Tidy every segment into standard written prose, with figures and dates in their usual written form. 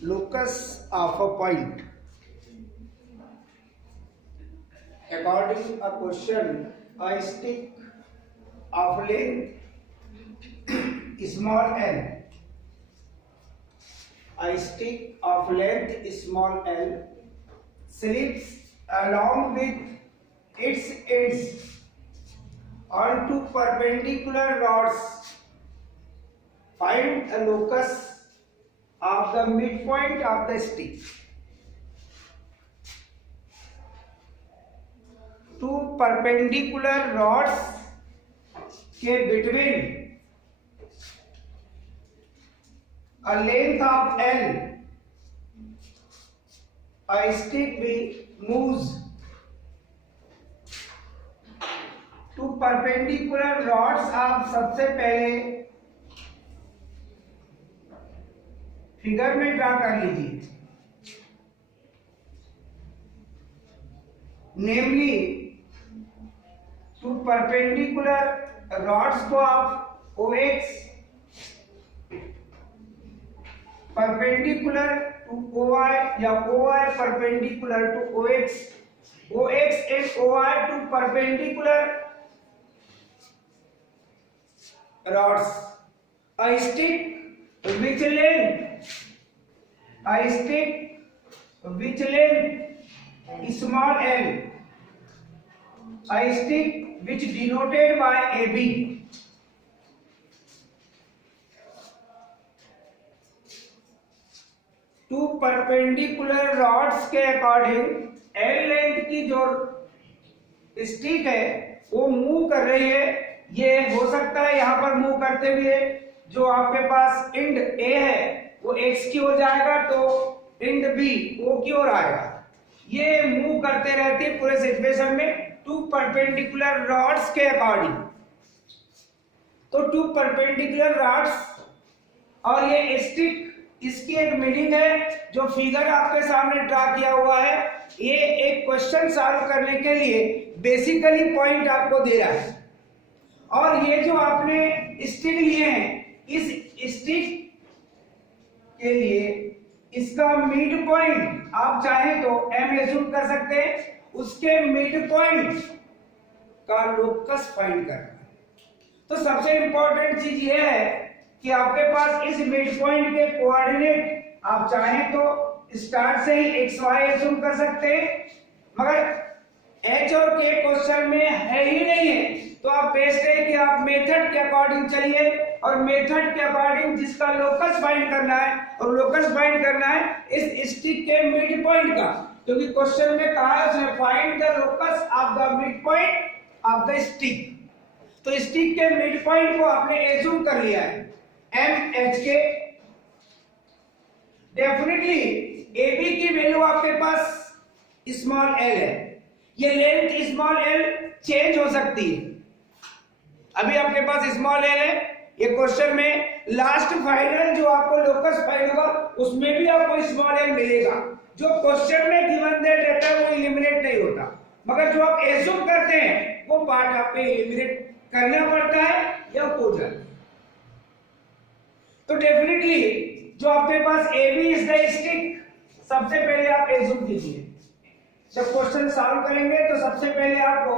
Locus of a point. According a question, a stick of length small n. A stick of length small l slips along with its ends onto perpendicular rods. Find a locus of the midpoint of the stick. Two perpendicular rods के between a length of L, a stick भी moves. Two perpendicular rods आप सबसे पहले figure में draw कर लीजिए. नेमली to perpendicular rods को आप OX परपेंडिकुलर टू OI या OI perpendicular to OX, OX and OI two perpendicular rods. A stick which length small l, a stick which denoted by AB. Two perpendicular rods के according L length की जो stick है वो move कर रही है. ये हो सकता है यहां पर मूव करते हुए जो आपके पास इंड ए है वो एक्स की ओर जाएगा तो इंड बी ओ की ओर आएगा. ये मूव करते रहते हैं पूरे सिचुएशन में टू परपेंडिकुलर रॉड्स के अकॉर्डिंग. तो टू परपेंडिकुलर रॉड्स और ये स्टिक, इसकी एक मीनिंग है जो फिगर आपके सामने ड्रा किया हुआ है. ये एक क्वेश्चन सॉल्व करने के लिए बेसिकली पॉइंट आपको दे रहा है. और ये जो आपने स्टिक लिए हैं, इस स्टिक के लिए इसका मिड पॉइंट आप चाहें तो एम एज्यूम कर सकते हैं. उसके मिड पॉइंट का लोकस फाइंड करना. तो सबसे इंपॉर्टेंट चीज ये है कि आपके पास इस मिड पॉइंट के कोऑर्डिनेट आप चाहें तो स्टार्ट से ही एक्स वाई एज्यूम कर सकते हैं, मगर एच और के क्वेश्चन में है ही नहीं है. तो आप बेस्ट है कि आप मेथड के अकॉर्डिंग चलिए और मेथड के अकॉर्डिंग जिसका लोकस फाइंड करना है और लोकस फाइंड करना है इस स्टिक के मिड पॉइंट का, क्योंकि क्वेश्चन में कहा है उसने find the locus of the mid point of the stick. तो स्टिक के मिड पॉइंट को आपने एज्यूम कर लिया है एम एच के. डेफिनेटली AB की वैल्यू आपके पास स्मॉल l है. ये लेंथ स्मॉल l चेंज हो सकती है. अभी आपके पास स्मॉल l है. ये क्वेश्चन में लास्ट फाइनल जो आपको लोकस फाइंड होगा उसमें भी आपको स्मॉल l मिलेगा. जो क्वेश्चन में गिवन डेटा है वो एलिमिनेट नहीं होता, मगर जो आप एज्यूम करते हैं वो पार्ट आपको एलिमिनेट करना पड़ता है या हो जाता है. तो डेफिनेटली जो आपके पास AB इज द स्टिक, सबसे पहले आप एज्यूम कीजिए. जब क्वेश्चन सॉल्व करेंगे तो सबसे पहले आपको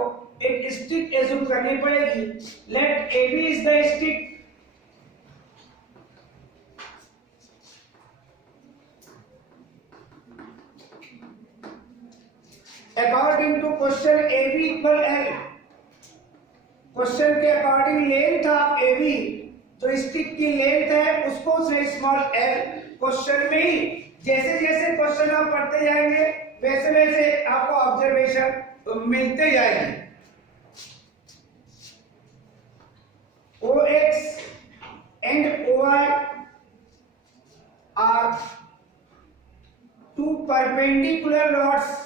एक स्टिक एज्यूम करनी पड़ेगी. Let AB is the stick. According to question AB equal L. Question के अकॉर्डिंग लेंथ ऑफ AB, जो स्टिक की लेंथ है उसको से स्मॉल l. क्वेश्चन में ही जैसे जैसे क्वेश्चन आप पढ़ते जाएंगे वैसे वैसे आपको ऑब्जर्वेशन मिलते जाएंगे. OX and OI are two perpendicular rods.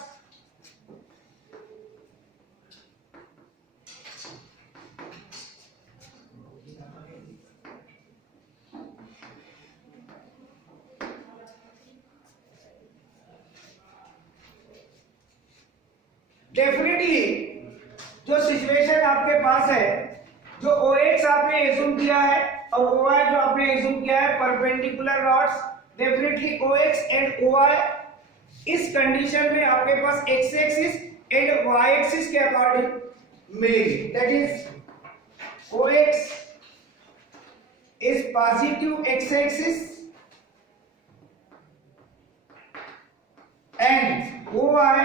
Definitely जो सिचुएशन आपके पास है, जो OX आपने एज्यूम किया है और OY जो आपने एज्यूम किया है, perpendicular rods, definitely OX and OY इस कंडीशन में आपके पास x axis and y axis के अकॉर्डिंग मिलेगी। That is OX is positive x axis and OY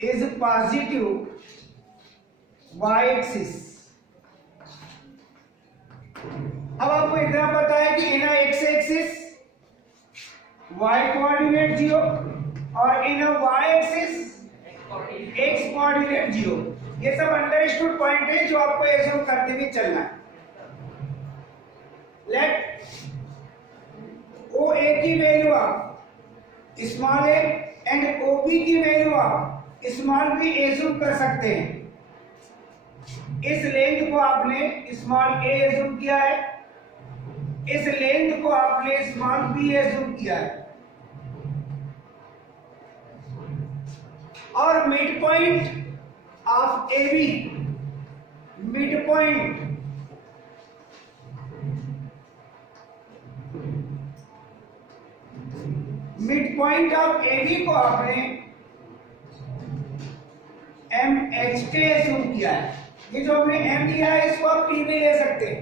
is positive y axis। अब आपको इतना पता है कि इन x एक्सिस y कोऑर्डिनेट 0 और इन y एक्सिस x कोऑर्डिनेट 0। ये सब अंडरस्टूड पॉइंट है जो आपको एज्यूम करते हुए चलना है। लेट OA की वैल्यू आप स्मॉल a एंड OB की वैल्यू आप स्मॉल b एज्यूम कर सकते हैं। इस लेंथ को आपने स्मॉल a एज्यूम किया है, इस लेंथ को आपने स्मॉल b एज्यूम किया है, और mid point of AB, mid point of AB को आपने MH के एज्यूम किया है। ये जो हमने M लिया है इसको आप P में ले सकते हैं।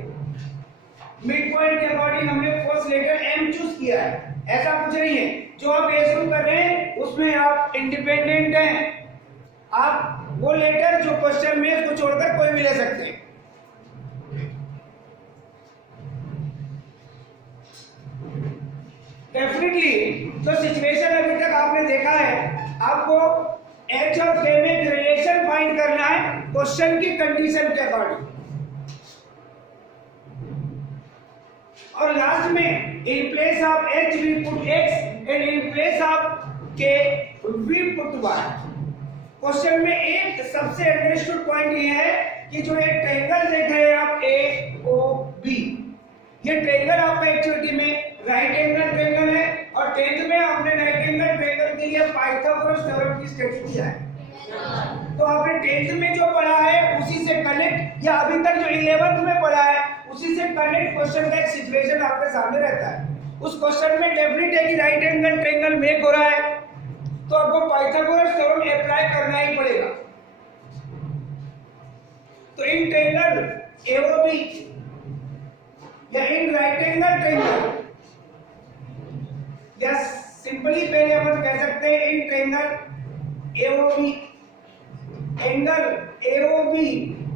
मिड पॉइंट के अकॉर्डिंग हमने फर्स्ट लेटर M चूज किया है। ऐसा कुछ नहीं है, जो आप एज्यूम कर रहे हैं उसमें आप इंडिपेंडेंट हैं। आप वो लेटर जो क्वेश्चन में उसको छोड़कर कोई भी ले सकते हैं। डेफिनेटली जो सिचुएशन अभी तक आपने देखा है, आपको H और K में रिलेशन फाइंड करना है क्वेश्चन की कंडीशन के अकॉर्डिंग, और लास्ट में in place of H we put X and in place of K we put Y। Question में एक सबसे अंडरस्टूड पॉइंट ये है कि जो एक ट्रायंगल देख रहे हैं आप AOB, ये ट्रायंगल आपका एक्चुअली में राइट एंगल ट्रायंगल है, और 10th में आपने राइट एंगल ट्रायंगल के लिए पाइथागोरस थ्योरम की स्टडी किया है। तो आपने 10th में जो पढ़ा है उसी से कनेक्ट, या अभी तक जो 11th में पढ़ा है उसी से कनेक्ट क्वेश्चन का एक सिचुएशन आपके सामने रहता है। उस क्वेश्चन में डेफिनेट है कि राइट एंगल ट्रायंगल मेक हो रहा है, तो आपको पाइथागोरस थ्योरम अप्लाई करना ही पड़ेगा। तो इन ट्रायंगल AOB या इन राइट एंगल ट्रायंगल, या सिंपली पहले अपन कह सकते हैं in triangle AOB, angle AOB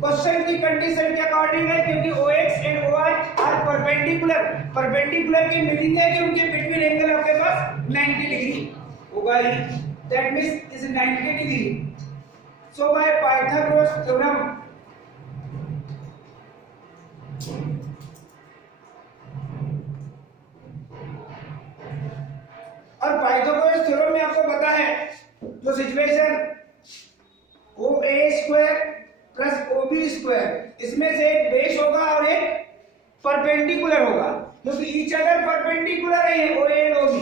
question की कंडीशन के अकॉर्डिंग है, क्योंकि OX and OY are perpendicular. Perpendicular की मीनिंग है कि उनके बिटवीन एंगल आपके पास 90 डिग्री होगा ही, that means is 90 degree. So by Pythagoras theorem और पाइथागोरस थ्योरम में आपको पता है जो situation OA square plus OB square, इसमें से एक बेस होगा और एक परपेंडिकुलर होगा, क्योंकि ईच अदर परपेंडिकुलर है OA और OB।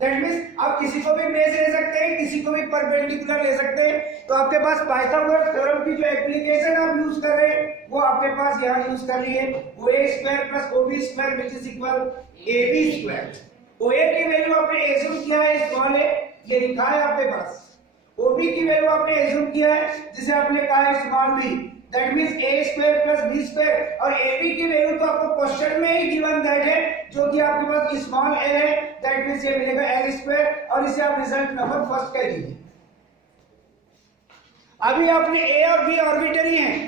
दैट मींस आप किसी को भी बेस ले सकते हैं, किसी को भी परपेंडिकुलर ले सकते हैं। तो आपके पास पाइथागोरस थ्योरम की जो एप्लीकेशन आप यूज कर रहे हैं वो आपके पास यहाँ यूज कर लिए, OA square plus OB square which is equal AB square. OA की वैल्यू आपने एज्यूम किया है स्मॉल a, ये लिखा है आपके पास। OB की वैल्यू आपने एज्यूम किया है जिसे आपने कहा है small b, that means a square plus b square, और AB की वैल्यू तो आपको क्वेश्चन में ही गिवन दैट है जो कि आपके पास स्मॉल a है, दैट मींस ये मिलेगा l स्क्वायर, और इसे आप रिजल्ट नंबर फर्स्ट कह दीजिए। अभी आपने a और b ऑर्बिटरी हैं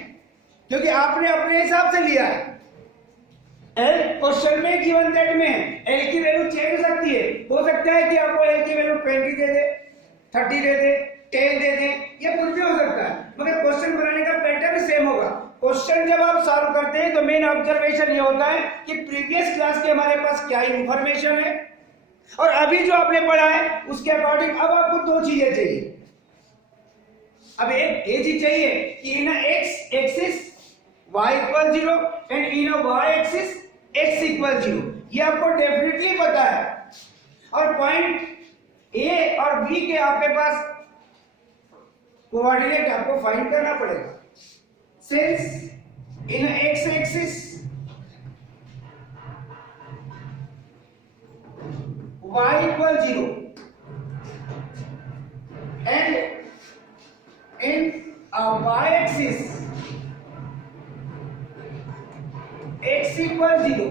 क्योंकि आपने अपने हिसाब से लिया है। L क्वेश्चन में गिवन दैट में है, L की वैल्यू चेंज हो सकती है, हो सकता है कि आपको L की वैल्यू 20 दे दे, 30 दे दे, 10 दे दे, ये कुछ भी हो सकता है, मगर क्वेश्चन बनाने का पैटर्न सेम होगा। क्वेश्चन जब आप सॉल्व करते हैं तो मेन ऑब्जर्वेशन ये होता है कि प्रीवियस क्लास के हमारे पास क्या इंफॉर्मेशन है और अभी जो आपने पढ़ा है उसके अकॉर्डिंग अब आपको दो चीजें चाहिए। अब एक ये चीज चाहिए कि इन x axis y equal 0 and in y axis x equal 0, ये आपको डेफिनेटली पता है। और पॉइंट ए और बी के आपके पास कोऑर्डिनेट आपको फाइंड करना पड़ेगा। Since in x axis y equal 0 and in y axis x equal 0,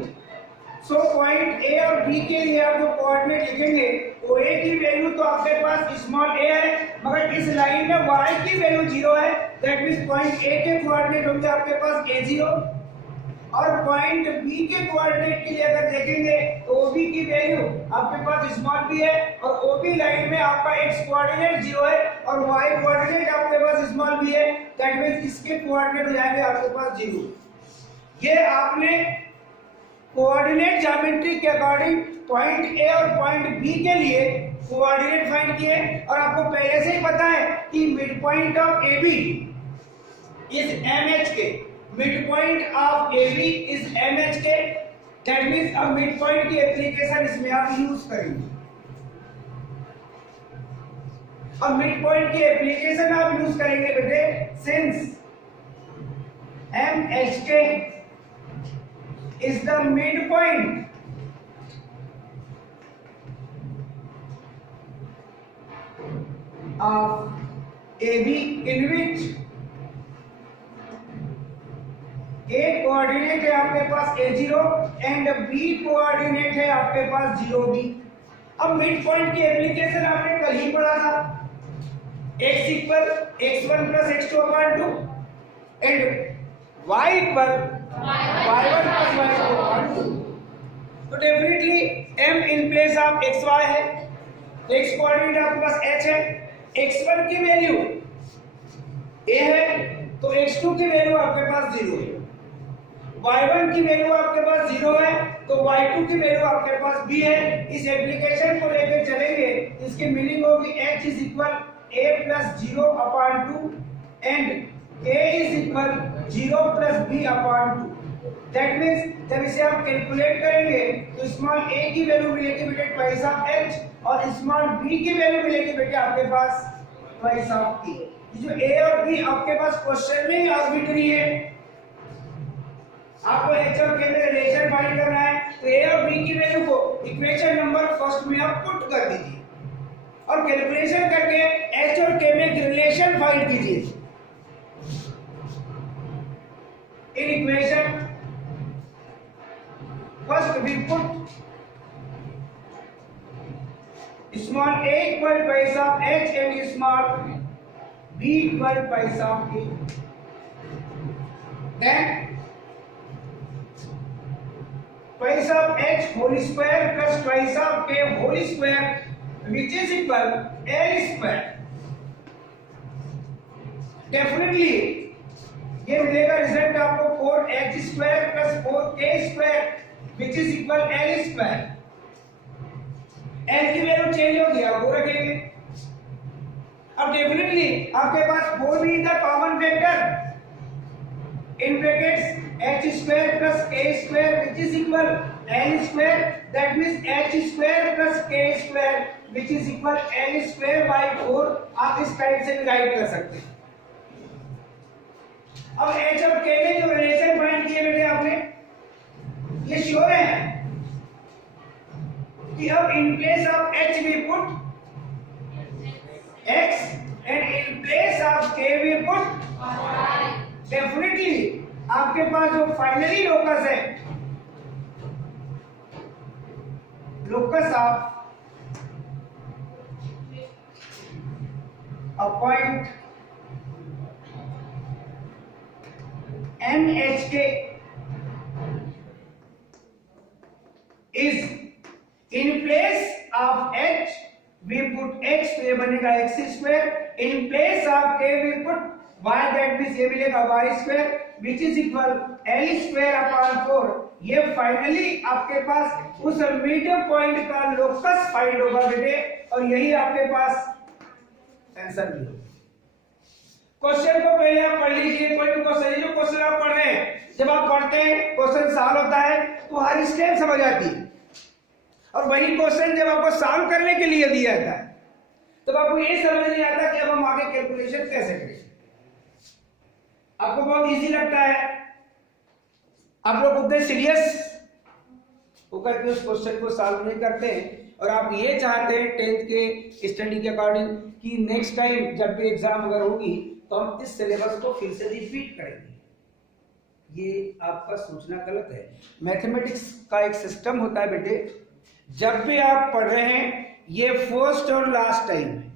so point A और बी के लिए आप जो कोऑर्डिनेट लिखेंगे वो ए की वैल्यू तो आपके पास स्मॉल ए है, मगर इस लाइन में y की वैल्यू 0 है, दैट मींस पॉइंट ए के कोऑर्डिनेट होंगे आपके पास a0 और पॉइंट बी के कोऑर्डिनेट के लिए अगर देखेंगे तो OB की वैल्यू आपके पास स्मॉल b है और OB लाइन में आपका x कोऑर्डिनेट 0 है और y कोऑर्डिनेट आपके पास स्मॉल b है, दैट मींस इसके कोऑर्डिनेट हो जाएंगे आपके पास 0। ये आपने कोऑर्डिनेट ज्योमेट्री के अकॉर्डिंग पॉइंट ए और पॉइंट बी के लिए कोऑर्डिनेट फाइंड किए और आपको पहले से ही पता है कि mid point of AB is MHK, mid point of AB is MHK, that means अब मिड पॉइंट की एप्लीकेशन इसमें आप यूज करेंगे। अब मिड पॉइंट की एप्लीकेशन आप यूज करेंगे बेटे, since MHK is the midpoint of AB in which A coordinate है आपके पास A0 एंड B कोऑर्डिनेट है आपके पास 0B। अब मिड पॉइंट की एप्लीकेशन आपने कल ही पढ़ा था, x equal x1 plus x2 upon 2 and y equal y1 plus y2 upon 2। तो definitely m in place of xy है, x कोऑर्डिनेट आपके पास h है, x1 की वैल्यू a है तो x2 की वैल्यू आपके पास 0 है, y1 की वैल्यू आपके पास 0 है तो y2 की वैल्यू आपके पास b है। इस एप्लीकेशन को लेकर चलेंगे, इसकी मीनिंग होगी h is equal a plus 0 upon 2 and a is equal 0 plus b upon 2। That means जब इसे आप कैलकुलेट करेंगे तो स्मॉल a की वैल्यू मिलेगी बेटे ट्वाइस ऑफ h और स्मॉल b की वैल्यू मिलेगी बेटे आपके पास ट्वाइस ऑफ k। ये जो a और b आपके पास क्वेश्चन में ही आर्बिट्री है, आपको h और k में रिलेशन फाइंड करना है तो a और b की वैल्यू को इक्वेशन नंबर फर्स्ट में आप पुट कर दीजिए और कैलकुलेशन करके h और k में रिलेशन फाइंड कीजिए। In equation first we put small a equal twice of h and small b equal twice of k, then twice of h whole square plus twice of k whole square which is equal l square। Definitely ये मिलेगा result आपको 4h square plus 4k square which is equal l square। l की value change होगी, आप वो रखेंगे। अब definitely आपके पास 4 भी is the common factor in brackets h square plus k square which is equal l square, that means h square plus k square which is equal l square by 4। आप इस type से भी right कर सकते हैं। अब h और k में जो रिलेशन फाइंड किए बेटे आपने, ये श्योर है कि अब इन place of h we put x and in place of k we put y। Definitely आपके पास जो फाइनली लोकस है, locus of a point MHK is in place of h we put x, तो ये बनेगा x square, in place of k we put y, that means ये मिलेगा y square which is equal l square upon 4। ये finally आपके पास उस mid point का locus find होगा बेटे और यही आपके पास आंसर भी होगा। क्वेश्चन को पहले आप पढ़ लीजिए, कोई भी क्वेश्चन, जो क्वेश्चन आप पढ़ रहे हैं, जब आप पढ़ते हैं क्वेश्चन सॉल्व होता है तो हर स्टेप समझ आती है। और वही क्वेश्चन जब आपको सॉल्व करने के लिए दिया जाता है तो आपको ये समझ नहीं आता कि अब हम आगे कैलकुलेशन कैसे करें। आपको बहुत इजी लगता है, आप लोग उतने सीरियस होकर के उस क्वेश्चन को सॉल्व नहीं करते हैं और आप ये चाहते हैं 10th के स्टडी के अकॉर्डिंग कि नेक्स्ट टाइम जब भी एग्जाम अगर होगी तो हम इस सिलेबस को फिर से रिपीट करेंगे। ये आपका सोचना गलत है। मैथमेटिक्स का एक सिस्टम होता है बेटे, जब भी आप पढ़ रहे हैं ये फर्स्ट और लास्ट टाइम है।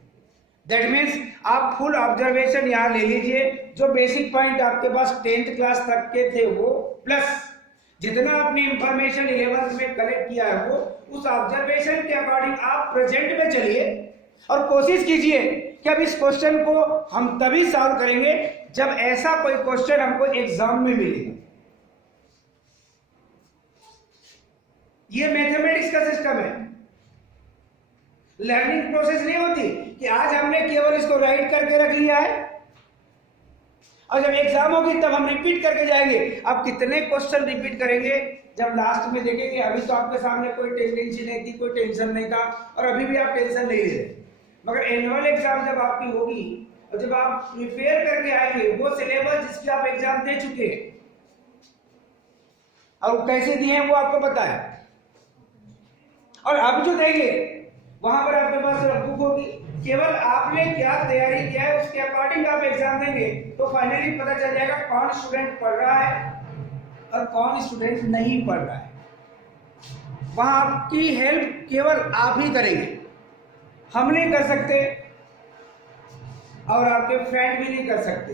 दैट मीन्स आप फुल ऑब्जर्वेशन यहाँ ले लीजिए, जो बेसिक पॉइंट आपके पास 10th क्लास तक के थे वो, प्लस जितना अपनी इंफॉर्मेशन 11th में कलेक्ट किया है वो, उस ऑब्जर्वेशन के अकॉर्डिंग आप प्रेजेंट में चलिए और कोशिश कीजिए कि अब इस क्वेश्चन को हम तभी सॉल्व करेंगे जब ऐसा कोई क्वेश्चन हमको एग्जाम में मिलेगा। ये मैथमेटिक्स का सिस्टम है। लर्निंग प्रोसेस नहीं होती कि आज हमने केवल इसको राइट करके रख लिया है और जब एग्जाम होगी तब हम रिपीट करके जाएंगे। अब कितने क्वेश्चन रिपीट करेंगे जब लास्ट में देखेंगे। अभी तो आपके सामने कोई टेंडेंसी नहीं थी, कोई टेंशन नहीं था और अभी भी आप टेंशन नहीं ले रहे, मगर एनुअल एग्जाम जब आपकी होगी और जब आप प्रिपेयर करके आएंगे वो सिलेबस जिसकी आप एग्जाम दे चुके हैं और कैसे दिए हैं वो आपको पता है, और अब जो देंगे वहां पर आपके पास बुक होगी, केवल आपने क्या तैयारी किया है उसके अकॉर्डिंग आप एग्जाम देंगे तो फाइनली पता चल जाएगा कौन स्टूडेंट पढ़ रहा है और कौन स्टूडेंट नहीं पढ़ रहा है। वहां आपकी हेल्प केवल आप ही करेंगे, हम नहीं कर सकते और आपके फ्रेंड भी नहीं कर सकते,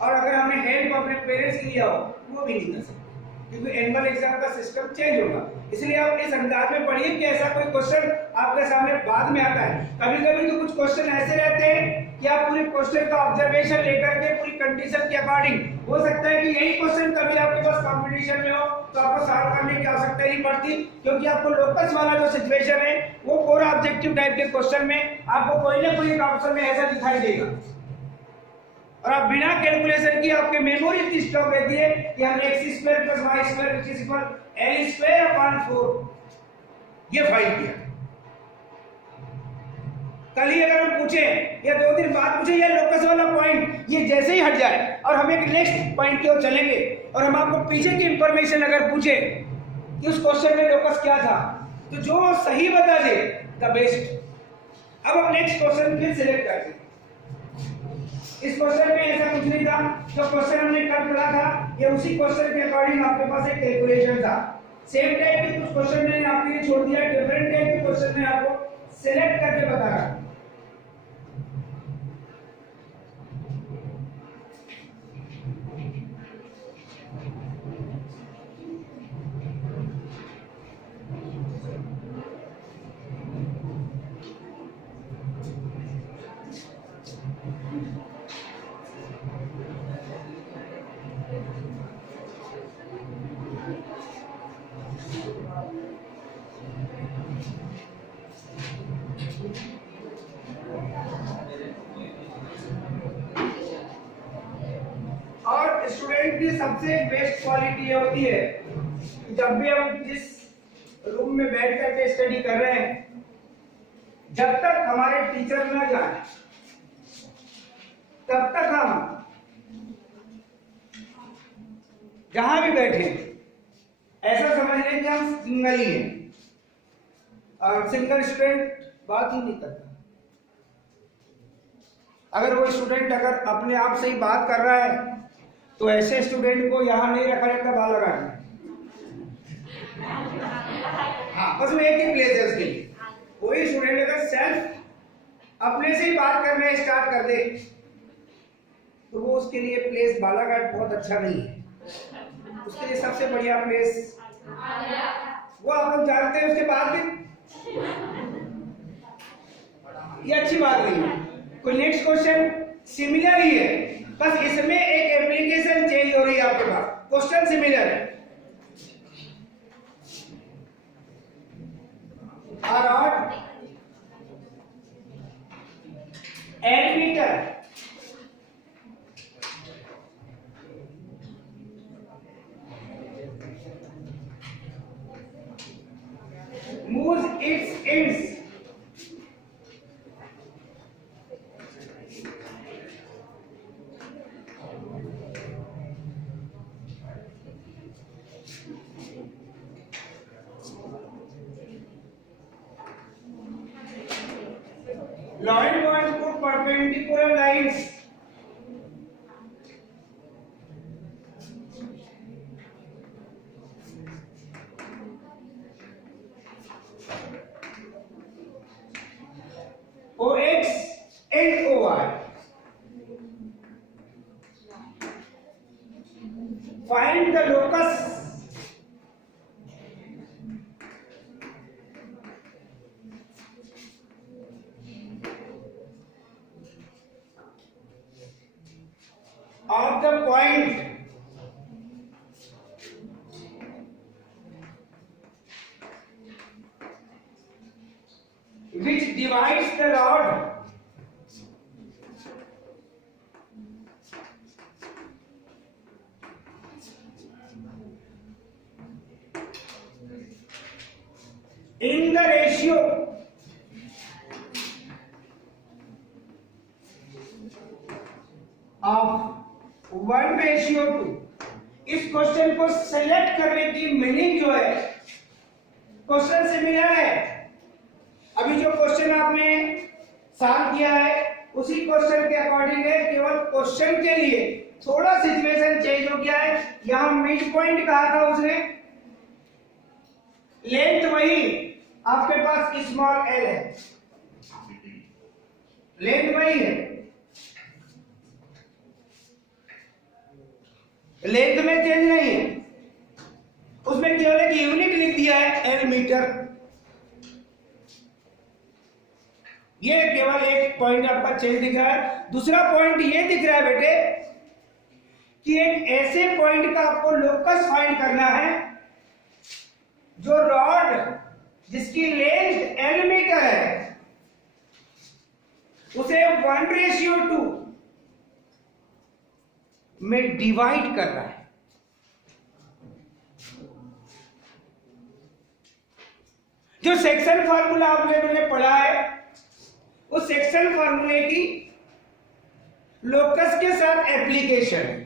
और अगर हमने हेल्प अपने पेरेंट्स की लिया हो वो भी नहीं कर सकते, क्योंकि एनुअल एग्जाम का सिस्टम चेंज होगा। इसलिए आप इस अंदाज में पढ़िए कि ऐसा कोई क्वेश्चन आपके सामने बाद में आता है। कभी कभी तो कुछ क्वेश्चन ऐसे रहते हैं कि आप पूरे क्वेश्चन का ऑब्जर्वेशन लेकर के पूरी कंडीशन के अकॉर्डिंग, हो सकता है कि यही क्वेश्चन कभी आपके पास कंपटीशन में हो तो आपको सॉल्व करने की आवश्यकता नहीं पड़ती, क्योंकि आपको लोकस वाला जो सिचुएशन है वो पूरा ऑब्जेक्टिव टाइप के क्वेश्चन में आपको कोई ना कोई एक ऑप्शन में ऐसा दिखाई देगा और आप बिना कैलकुलेशन की आपके मेमोरी इतनी स्ट्रांग रहती है कि हमने x² + y² L² 4 ये फाइंड किया। कल ही अगर हम पूछे या 2 दिन बाद पूछे ये लोकस वाला पॉइंट ये जैसे ही हट जाए और हम एक नेक्स्ट पॉइंट की ओर चलेंगे और हम आपको पीछे की इंफॉर्मेशन अगर पूछे कि उस क्वेश्चन में लोकस क्या था तो जो सही बता दे द बेस्ट। अब हम नेक्स्ट क्वेश्चन फिर सिलेक्ट करते हैं। इस क्वेश्चन में ऐसा कुछ नहीं था, जो क्वेश्चन हमने कल पढ़ा था ये उसी क्वेश्चन के अकॉर्डिंग आपके पास एक कैलकुलेशन था। सेम टाइप के कुछ क्वेश्चन मैंने आपके लिए छोड़ दिया, डिफरेंट टाइप के क्वेश्चन मैं आपको सिलेक्ट करके बता रहा हूं। और स्टूडेंट की सबसे बेस्ट क्वालिटी ये होती है जब भी हम जिस रूम में बैठ करके स्टडी कर रहे हैं जब तक हमारे टीचर न जाए तब तक हम जहां भी बैठे ऐसा समझ लें कि हम सिंगल ही हैं और सिंगल स्टूडेंट बात ही नहीं करता। अगर वो स्टूडेंट अगर अपने आप से ही बात कर रहा है तो ऐसे स्टूडेंट को यहां नहीं रखा जाता, बाल लगाना। हाँ, बस वो एक ही प्लेस है उसके लिए। कोई स्टूडेंट अगर सेल्फ अपने से ही बात करना स्टार्ट कर दे तो वो उसके लिए प्लेस बालाघाट बहुत अच्छा नहीं है। उसके लिए सबसे बढ़िया प्लेस वो आप लोग जानते हैं। उसके बाद भी ये अच्छी बात नहीं है। कोई नेक्स्ट क्वेश्चन सिमिलर ही है, बस इसमें एक एप्लीकेशन चेंज हो रही है। आपके पास क्वेश्चन सिमिलर है। Ammeter moves line want to put perpendicular lines. OX and OY. Find the locus of the point which divides the rod in the ratio of 1:2। इस क्वेश्चन को सेलेक्ट करने की मीनिंग जो है क्वेश्चन से मिला है। अभी जो क्वेश्चन आपने सॉल्व किया है उसी क्वेश्चन के अकॉर्डिंग है, केवल क्वेश्चन के लिए थोड़ा सिचुएशन चेंज हो गया है। यहां मिड पॉइंट कहा था उसने, लेंथ वही आपके पास स्मॉल एल है, लेंथ वही है, लेंथ में चेंज नहीं है, उसमें केवल एक यूनिट लिख दिया है एल मीटर। ये केवल एक पॉइंट आपका चेंज दिख रहा है। दूसरा पॉइंट ये दिख रहा है बेटे कि एक ऐसे पॉइंट का आपको लोकस फाइंड करना है जो रॉड जिसकी लेंथ एल मीटर है उसे 1:2 में डिवाइड कर रहा है। जो सेक्शन फार्मूला आप लोगों ने पढ़ा है उस सेक्शन फार्मूले की लोकस के साथ एप्लीकेशन है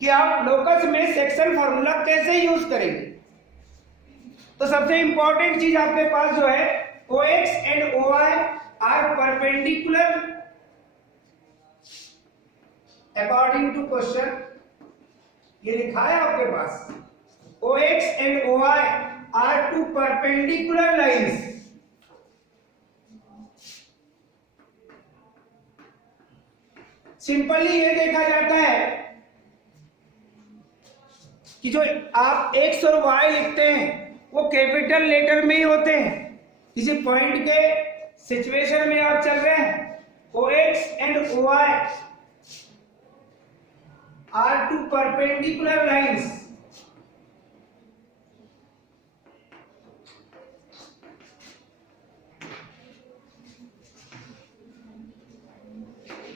कि आप लोकस में सेक्शन फार्मूला कैसे यूज करेंगे। तो सबसे इंपॉर्टेंट चीज आपके पास जो है OX and OY are perpendicular according to question. ये लिखा है आपके पास OX and OY are two perpendicular lines. Simply ये देखा जाता है कि जो आप X और Y लिखते हैं वो कैपिटल लेटर में ही होते हैं। किसी पॉइंट के सिचुएशन में आप चल रहे हैं, OX and OY are two perpendicular lines.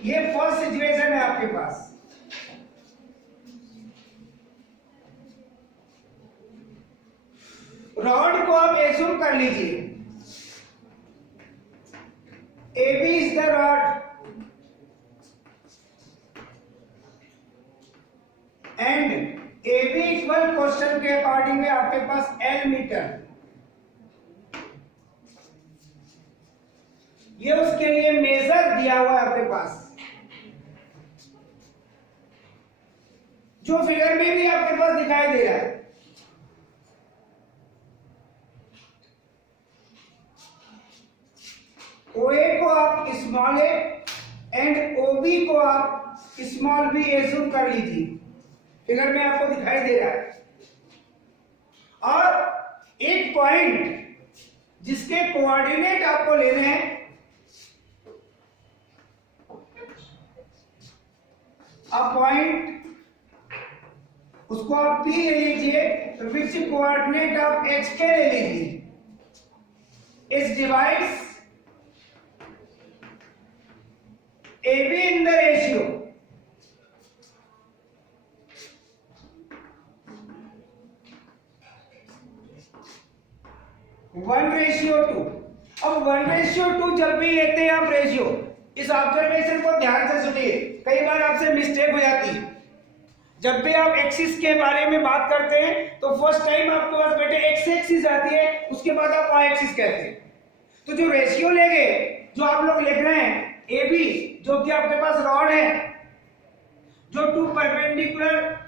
ये फर्स्ट सिचुएशन है आपके पास। रॉड को आप एज्यूम कर लीजिए AB is the rod and AB equal question के अकॉर्डिंग है आपके पास L मीटर। ये उसके लिए मेजर दिया हुआ है आपके पास, जो फिगर में भी आपके पास दिखाई दे रहा है। OA को आप स्मॉल ए एंड OB को आप स्मॉल बी एज्यूम कर लीजिए, फिगर में आपको दिखाई दे रहा है। और एक पॉइंट जिसके कोऑर्डिनेट आपको लेने हैं, अब पॉइंट उसको आप P ले लीजिए, विच कोऑर्डिनेट आप X के ले लीजिए। इस divides AB in the ratio 1:2। अब 1:2 जब भी लेते हैं आप रेशियो, इस ऑब्जर्वेशन को ध्यान से सुनिए, कई बार आपसे मिस्टेक हो जाती है। जब भी आप एक्सिस के बारे में बात करते हैं तो फर्स्ट टाइम आपके पास बेटे एक्स एक्सिस आती है, उसके बाद आप वाई एक्सिस कहते हैं। तो जो रेशियो लेंगे, जो आप लोग लिख रहे हैं ए बी, जो कि आपके पास रॉड है, जो two perpendicular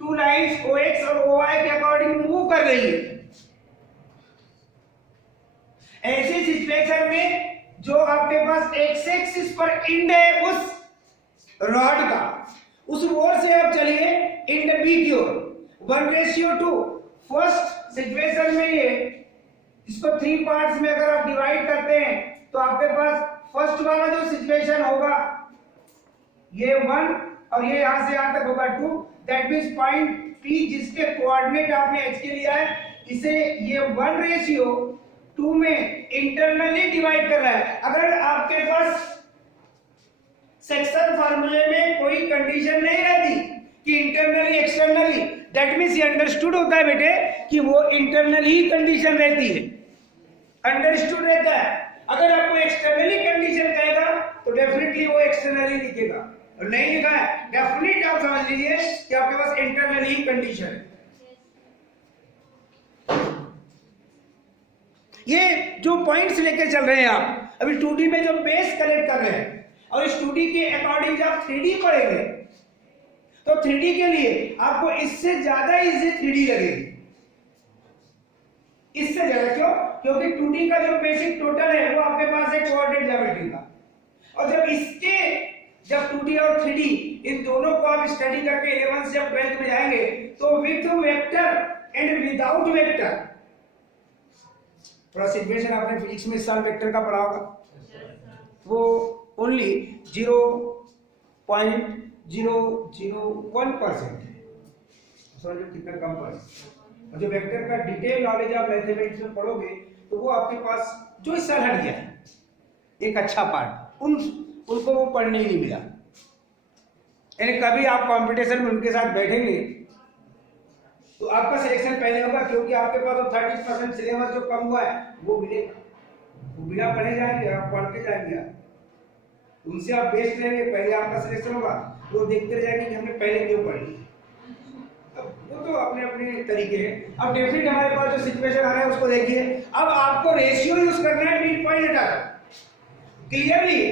to lines O X और ओ वाई के अकॉर्डिंग मूव कर रही है, ऐसी सिचुएशन में जो आपके पास एक्स एक्सिस पर इंड है उस रॉड का, उस ओर से आप चलिए इंड बी की ओर 1:2। फर्स्ट सिचुएशन में ये इसको 3 पार्ट्स में अगर आप डिवाइड करते हैं तो आपके पास फर्स्ट वाला जो सिचुएशन होगा ये 1 और ये यहां से यहां तक होगा 2। दैट मींस पॉइंट P जिसके कोऑर्डिनेट आपने h के लिया है, इसे ये 1:2 में इंटरनली डिवाइड कर रहा है। अगर आपके पास सेक्शन फार्मूले में कोई कंडीशन नहीं रहती कि इंटरनली एक्सटर्नली, दैट मींस ये अंडरस्टूड होता है बेटे कि वो इंटरनली ही कंडीशन रहती है, अंडरस्टूड रहता है। अगर आपको एक्सटर्नली कंडीशन कहेगा तो डेफिनेटली वो एक्सटर्नली लिखेगा, और नहीं लिखा है डेफिनेट आप समझ लीजिए कि आपके पास इंटरनली ही कंडीशन है। ये जो पॉइंट्स लेके चल रहे हैं आप अभी 2D में जो बेस कलेक्ट कर रहे हैं, और इस 2D के अकॉर्डिंग जब 3D पढ़ेंगे तो 3D के लिए आपको इससे ज्यादा इजी 3D लगेगी, इससे ज्यादा। क्यों? क्योंकि 2D का जो बेसिक टोटल है वो आपके पास है कोऑर्डिनेट ज्योमेट्री का, और जब 2D और 3D इन दोनों को आप स्टडी करके 11th से 12th में जाएंगे तो with vector and without vector, थोड़ा सिचुएशन आपने फिजिक्स में इस साल वेक्टर का पढ़ा होगा, वो ओनली 0.001% समझो कितना कम परसेंट। और जो वेक्टर का डिटेल नॉलेज आप मैथमेटिक्स में पढ़ोगे तो वो आपके पास जो इस साल हट गया है एक अच्छा पार्ट, उनको वो पढ़ने ही नहीं मिला। यानी कभी आप कंपटीशन में उनके साथ बैठेंगे तो आपका सिलेक्शन पहले होगा, क्योंकि आपके पास 30% सिलेबस जो कम हुआ है वो मिलेगा, वो बिना पढ़े जाएंगे, आप पढ़ के जाएंगे, उनसे आप बेस्ट रहेंगे, पहले आपका सिलेक्शन होगा, वो देखते रह जाएंगे कि हमने पहले क्यों पढ़ी। अब वो तो अपने अपने तरीके हैं। अब डेफिनेट हमारे पास जो सिचुएशन आ रहा है उसको देखिए। अब आपको रेशियो यूज करना है मिड पॉइंट हटाकर। क्लियरली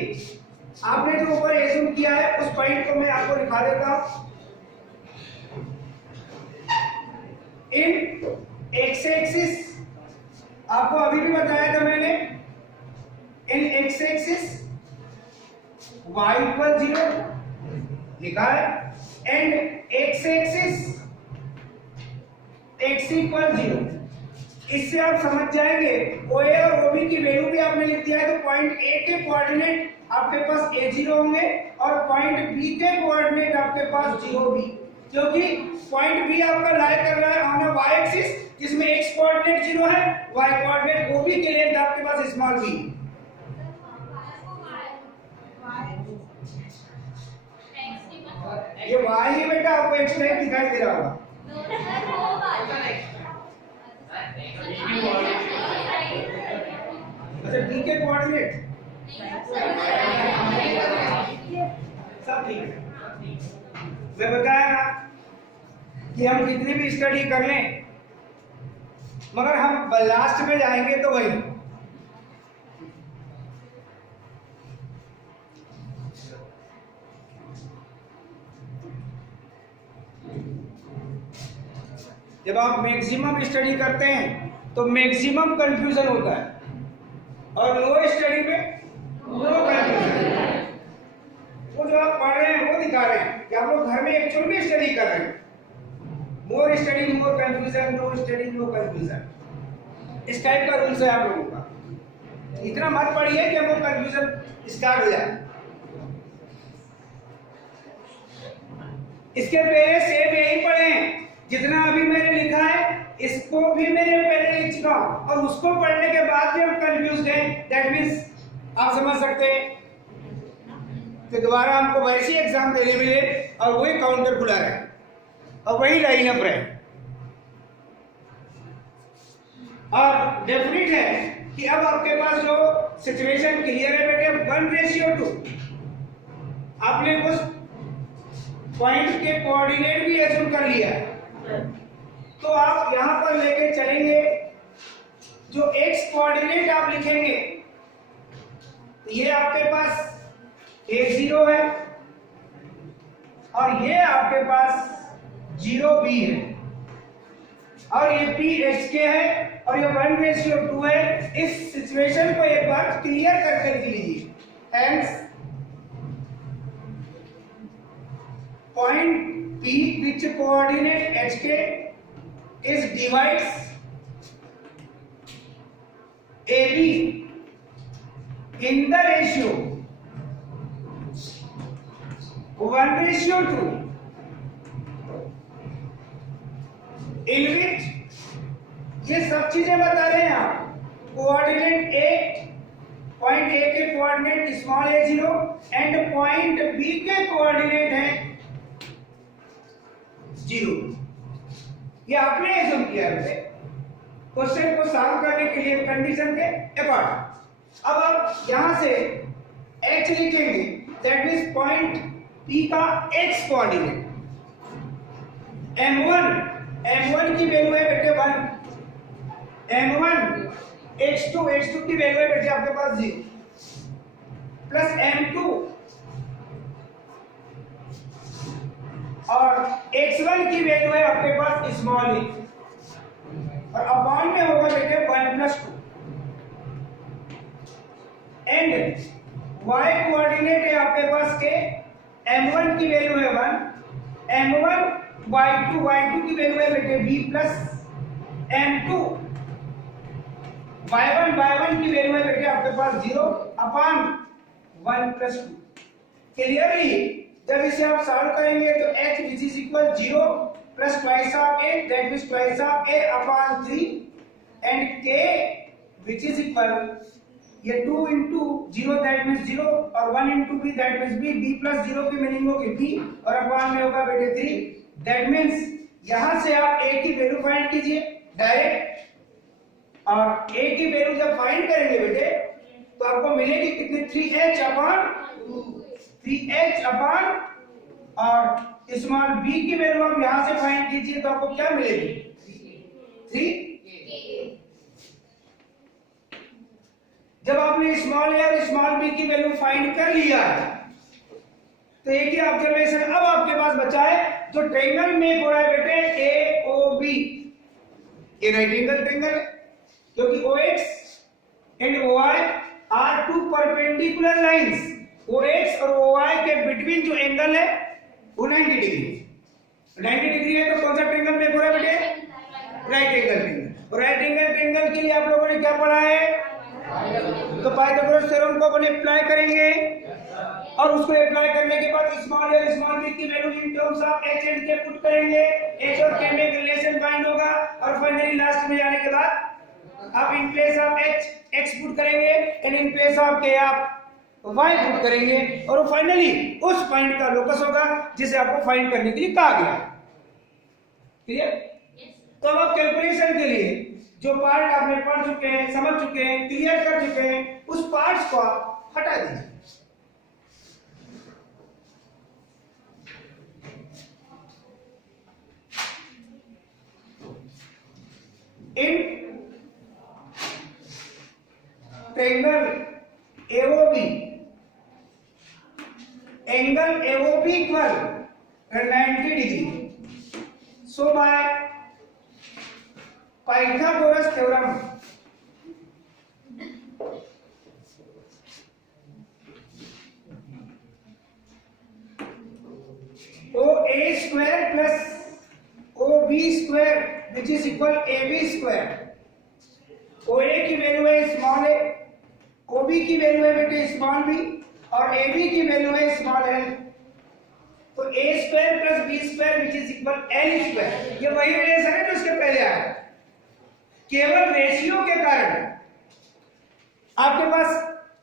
आपने जो ऊपर एज्यूम किया है उस पॉइंट को मैं आपको दिखा देता हूं। इन एक्स एक्सिस आपको अभी भी बताया था मैंने, इन एक्स एक्सिस y इक्वल 0 लिखा है, and x axis x equal 0। इससे आप समझ जाएंगे OA और OB की वैल्यू भी आपने लिख दिया है, तो पॉइंट A के कोऑर्डिनेट आपके पास A0 होंगे और पॉइंट B के कोऑर्डिनेट आपके पास 0B, क्योंकि पॉइंट B आपका लाई कर रहा है ऑन y एक्सिस जिसमें x कोऑर्डिनेट 0 है, y कोऑर्डिनेट OB के लिए आपके पास स्मॉल b। ये y ही बेटा आपको x नहीं दिखाई दे रहा होगा। अच्छा b के कोऑर्डिनेट सब ठीक है। मैं बताया ना कि हम कितनी भी स्टडी कर लें मगर हम लास्ट में जाएंगे तो वही। जब आप मैक्सिमम स्टडी करते हैं तो मैक्सिमम कंफ्यूजन होता है, और लो स्टडी में नो कंफ्यूजन। वो जो आप पढ़ रहे हैं वो दिखा रहे हैं कि आप लोग घर में एक्चुअल में स्टडी कर रहे हैं। More study more confusion, no study no confusion, इस टाइप का रूल्स है आप लोगों का। इतना मत पढ़िए कि हमको कंफ्यूजन स्टार्ट हो जाए। इसके पहले सेम यही पढ़े जितना अभी मैंने लिखा है, इसको भी मैंने पहले लिख चुका हूं, और उसको पढ़ने के बाद भी हम कंफ्यूज हैं। दैट मींस आप समझ सकते हैं कि दोबारा हमको वैसी एग्जाम देने मिले और वही काउंटर खुला रहे और वही लाइन अप रहे। और डेफिनेट है कि अब आपके पास जो सिचुएशन क्लियर है बेटे, 1:2 आपने उस पॉइंट के कोऑर्डिनेट भी एज्यूम कर लिया है, तो आप यहां पर लेके चलेंगे जो एक्स कोऑर्डिनेट आप लिखेंगे तो ये आपके पास a0 है और ये आपके पास 0b है और ये p xk है और ये 1:2 है। इस सिचुएशन को एक बार क्लियर करके लिख लीजिए। Hence point P which coordinate HK is divides AB in the ratio 1:2 in which ये सब चीजें बता रहे हैं आप। कोऑर्डिनेट ए, पॉइंट ए के coordinate small a0 and point B के कोऑर्डिनेट है 0। ये आपने एज्यूम किया है क्वेश्चन को सॉल्व करने के लिए कंडीशन के अकॉर्डिंग। अब आप यहां से h लिखेंगे, दैट मींस पॉइंट p का x कोऑर्डिनेट m1 की वैल्यू है बेटे 1, m1 x2 की वैल्यू है बेटे आपके पास 0 प्लस m2 और x1 की वैल्यू है आपके पास स्मॉल a और अपॉन में होगा बेटे 1+2 एंड y कोऑर्डिनेट है आपके पास के m1 की वैल्यू है 1, m1 y2 की वैल्यू है बेटे b प्लस m2 y1 की वैल्यू है बेटे आपके पास 0 अपॉन 1+2। क्लियरली जब इसे आप सॉल्व करेंगे तो h which is equal 0 plus twice of a, that means twice of a upon 3 and k which is equal ये 2 into 0 that means 0 और 1 into b that means b plus 0 की meaning होगी b और upon में होगा बेटे 3। that means यहां से आप a की वैल्यू फाइंड कीजिए डायरेक्ट और a की वैल्यू जब फाइंड करेंगे बेटे तो आपको मिलेगी कितनी 3h अपॉन और स्मॉल b की वैल्यू आप यहां से फाइंड कीजिए तो आपको क्या मिलेगी 3। जब आपने स्मॉल a और स्मॉल b की वैल्यू फाइंड कर लिया तो एक ही ऑब्जर्वेशन अब आपके पास बचा है जो ट्रायंगल में हो रहा है बेटे AOB, ये राइट एंगल ट्रायंगल है क्योंकि OX and OI are two perpendicular lines. OX और OI के बिटवीन जो एंगल है वो 90 डिग्री है। तो कौन सा ट्रायंगल में हो रहा है बेटे? Right angle triangle. और राइट एंगल ट्रायंगल के लिए आप लोगों ने क्या पढ़ा है? तो पाइथागोरस थ्योरम को अपन अप्लाई करेंगे और उसको अप्लाई करने के बाद स्मॉल a स्मॉल b की value in terms of h and k put करेंगे, h और k में एक रिलेशन फाइंड होगा और फाइनली लास्ट में जाने के बाद आप in place of h x put करेंगे and in place of k आप y पुट करेंगे और फाइनली उस पॉइंट का लोकस होगा जिसे आपको फाइंड करने के लिए कहा गया। क्लियर? तो अब आप कैलकुलेशन के लिए जो पार्ट आपने पढ़ चुके हैं, समझ चुके हैं, क्लियर कर चुके हैं, उस पार्ट्स को आप हटा दीजिए। इन triangle AOB angle AOB equal 90 degree. So by Pythagoras theorem OA square plus OB square which is equal AB square. OA की वैल्यू है स्मॉल a, OB की वैल्यू है बेटे स्मॉल b और AB की वैल्यू है स्मॉल l। तो a square plus b square which is equal l square, ये वही रिलेशन है जो इसके पहले आया। केवल रेशियो के कारण आपके पास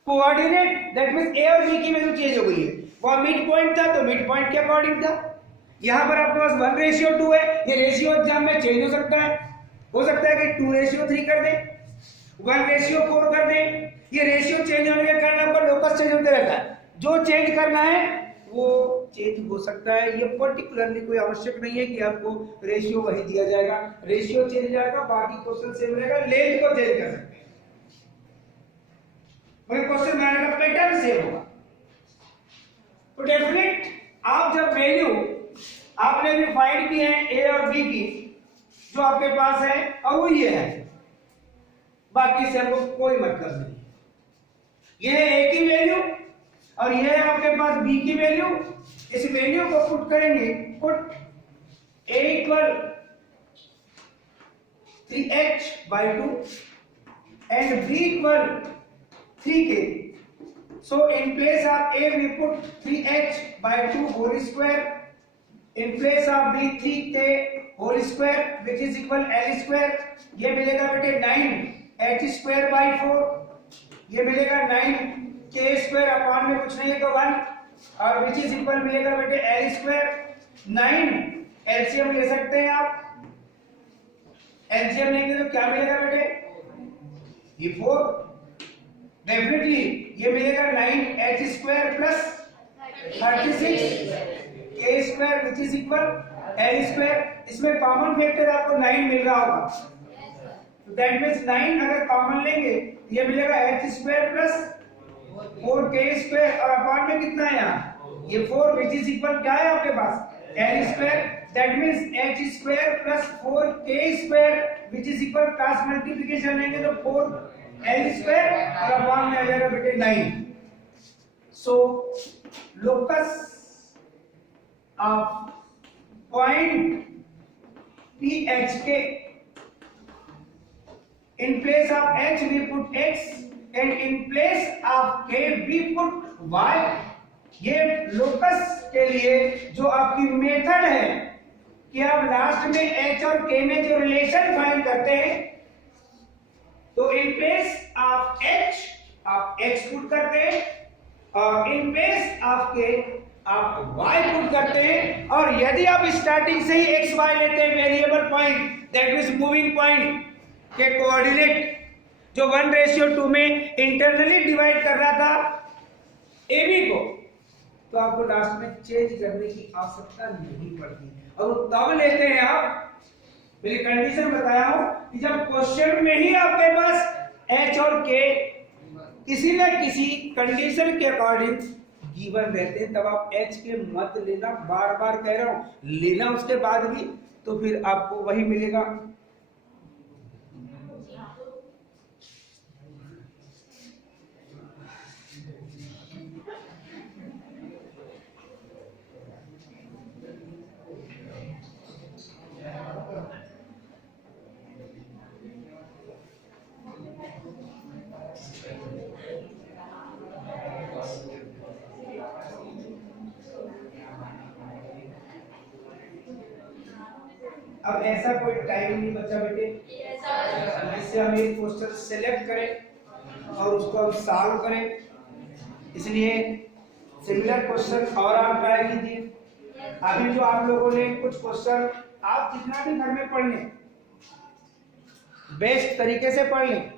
कोऑर्डिनेट दैट मींस a और b की वैल्यू चेंज हो गई है। वहां मिड पॉइंट था तो मिड पॉइंट के अकॉर्डिंग था, यहां पर आपके पास 1:2 है। ये रेशियो एग्जाम में चेंज हो सकता है कि 2:3 कर दे, 1:4 कर दे। ये रेशियो चेंज होने के कारण आपका लोकस चेंज होते रहता है। जो चेंज करना है वो चेंज हो सकता है। ये पर्टिकुलरली कोई आवश्यक नहीं है कि आपको रेशियो वही दिया जाएगा, रेशियो चेंज जाएगा, बाकी क्वेश्चन सेम रहेगा, लेंथ को चेंज कर सकते हैं मगर क्वेश्चन बनाने का पैटर्न सेम होगा। तो डेफिनेट आप जब वैल्यू आपने भी फाइंड की है ए और बी की, जो आपके पास है और वो ये है, बाकी से हमको कोई मतलब नहीं। ये है ए की वैल्यू और ये है आपके पास बी की वैल्यू। इस वैल्यू को पुट करेंगे, put a equal 3h/2 and b equal 3k। So in place of a we put 3h/2 whole square, in place of b 3k whole square which is equal l square। ये मिलेगा बेटे 9h²/4, ये मिलेगा 9k² upon में कुछ नहीं है तो 1 और विच इज इक्वल मिलेगा बेटे l²। 9 एलसीएम ले सकते हैं आप, एलसीएम लेंगे तो क्या मिलेगा बेटे, ये 4 डेफिनेटली ये मिलेगा 9h² plus 36k² which is equal l²। इसमें कॉमन फैक्टर आपको 9 मिल रहा होगा, तो दैट मींस 9 अगर कॉमन लेंगे ये मिलेगा h² प्लस 4k² और अपॉन में कितना है यहाँ ये 4 विच इज इक्वल क्या है आपके पास l²। That means h² plus 4k² which is equal cross multiplication लेंगे तो 4l² और अपॉन में आ जाएगा बेटे 9। So locus of point PHK, in place of H we put X and in place of K we put Y। ये locus के लिए जो आपकी मेथड है कि आप लास्ट में H और K में जो रिलेशन फाइंड करते हैं तो इन प्लेस ऑफ H आप X पुट करते हैं और इन प्लेस ऑफ K आप y पुट करते हैं। और यदि आप स्टार्टिंग से ही x y लेते हैं variable point, that means moving point के कोऑर्डिनेट जो 1:2 में इंटरनली डिवाइड कर रहा था AB को, तो आपको लास्ट में चेंज करने की आवश्यकता नहीं पड़ती। और वो तब लेते हैं आप, मैंने कंडीशन बताया हूं कि जब क्वेश्चन में ही आपके पास h और k किसी न किसी कंडीशन के अकॉर्डिंग गिवन रहते हैं, तब आप h के मत लेना, बार बार कह रहा हूं लेना उसके बाद भी, तो फिर आपको वही मिलेगा। अब ऐसा कोई टाइम नहीं बचा बेटे जिससे हम एक क्वेश्चन सेलेक्ट करें और उसको हम सॉल्व करें, इसलिए सिमिलर क्वेश्चन और आप ट्राई कीजिए। अभी जो आप लोगों ने कुछ क्वेश्चन आप जितना भी घर में पढ़ लें, बेस्ट तरीके से पढ़ लें,